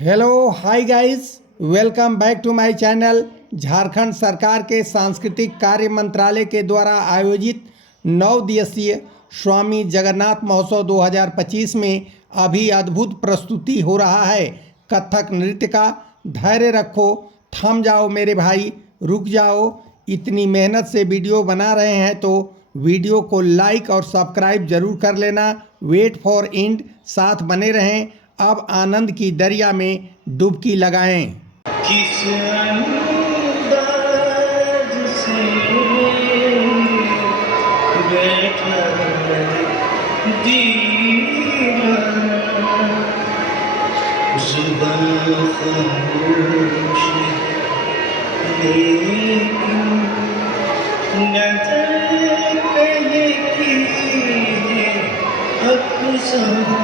Hello hi guys, welcome back to my channel. Jharkhand सरकार के सांस्कृतिक कार्य मंत्रालय के द्वारा आयोजित 9 दिवसीय स्वामी जगन्नाथ महोत्सव 2025 में अभी अद्भुत प्रस्तुति हो रहा है। कथक नृत्य का धैर्य रखो, थम जाओ मेरे भाई, रुक जाओ। इतनी मेहनत से वीडियो बना रहे हैं तो वीडियो को लाइक और सब्सक्राइब जरूर कर लेना। वेट फॉर एंड, साथ बने रहें। अब आनंद की दरिया में डुबकी लगाएं। किस अंदाज से बैठा दीवाना, जुबान खामोश लेकिन नजर कहे की है अफसाना।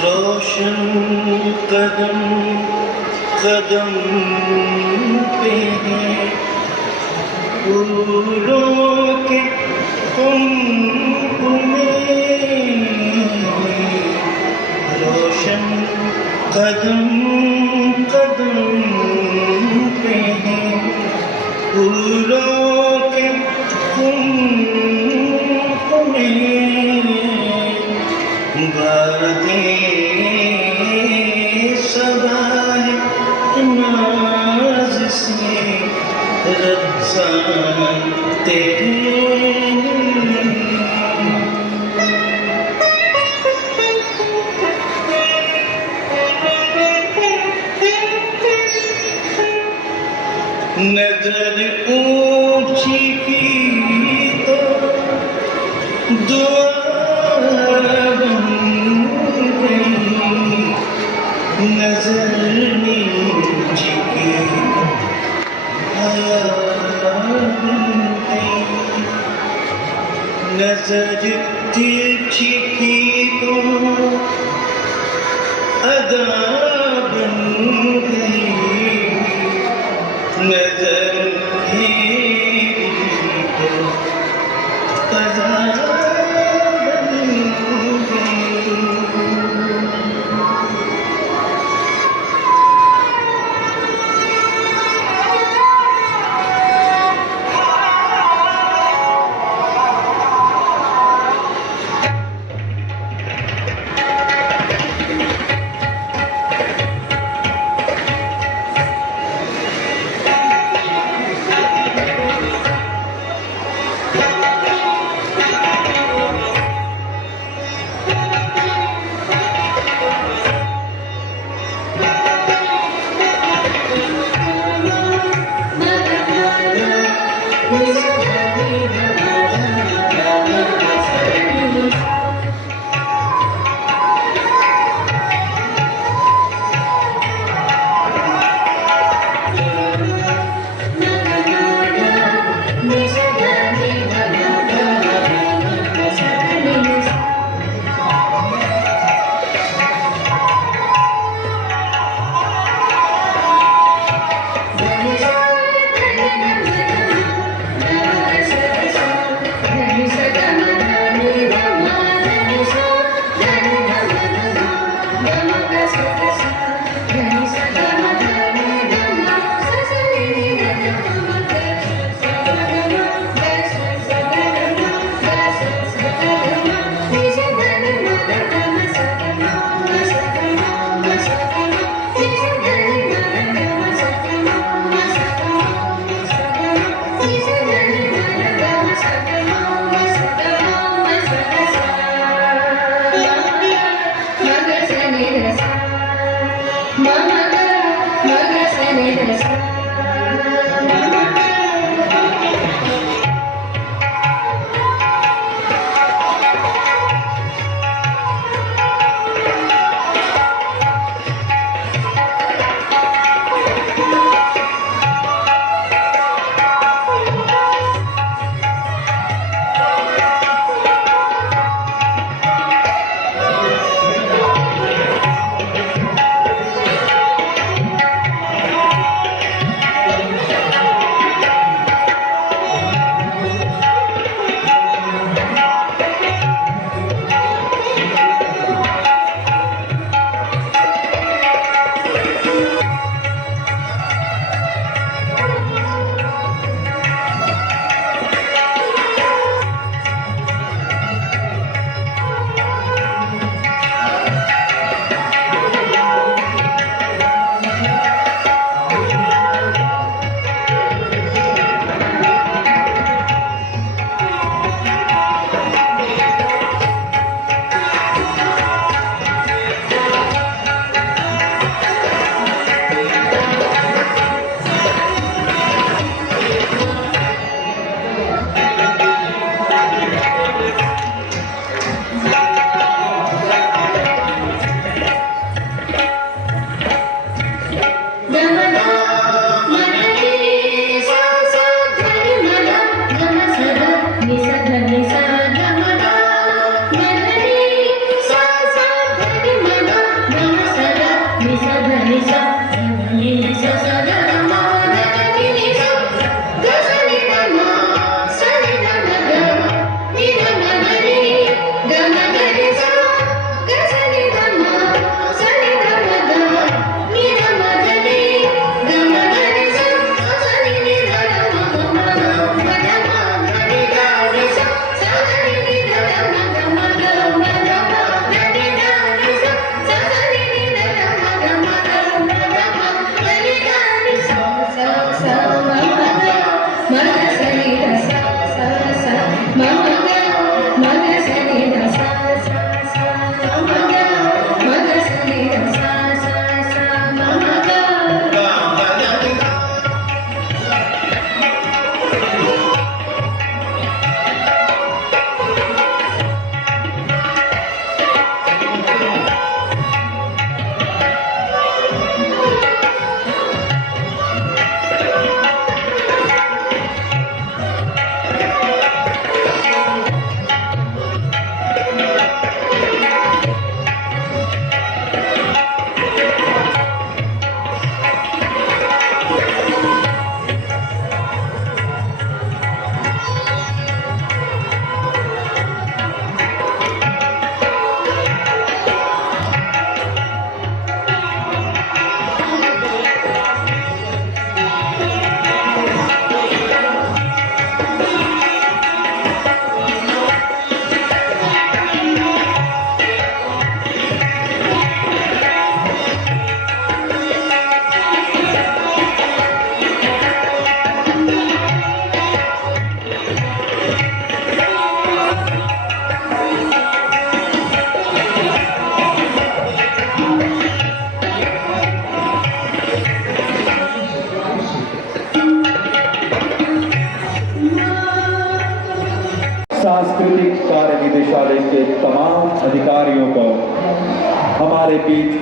रोशन कदम कदम पे है फूलों के कुंभ में, रोशन कदम कदम पे है फूलों के कुंभ में, बातें सवाए नाज से रसाते नजर ऊंची की तो दुआ बन गई, नजर नीची की हया बन गई, नजर तिरछी की तो अदा बन गई, नजर हीरी तो कज़ा बन गई।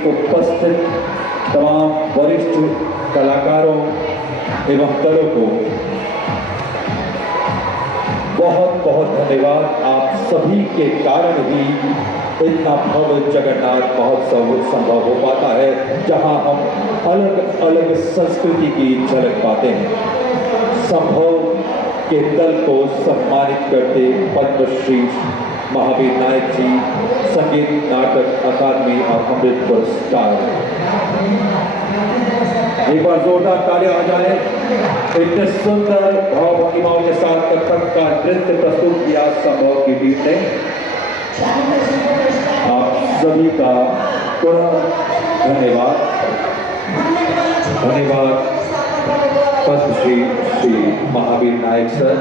उपस्थित तमाम वरिष्ठ कलाकारों एवं दलों को बहुत बहुत धन्यवाद। आप सभी के कारण ही इतना भव्य जगन्नाथ महोत्सव संभव हो पाता है, जहां हम अलग अलग संस्कृति की झलक पाते हैं। संभव के दल को सम्मानित करते पद्मश्री महावीर नायक जी संगीत नाटक अकादमी और अमृत पुरस्कार। एक बार जोरदार तालियां आ जाए। इतने सुंदर भाव भंगिमाओं के साथ कथक का नृत्य प्रस्तुत किया संभव की टीम ने। आप सभी का पुनः धन्यवाद। धन्यवाद पद्मश्री श्री महावीर नायक सर।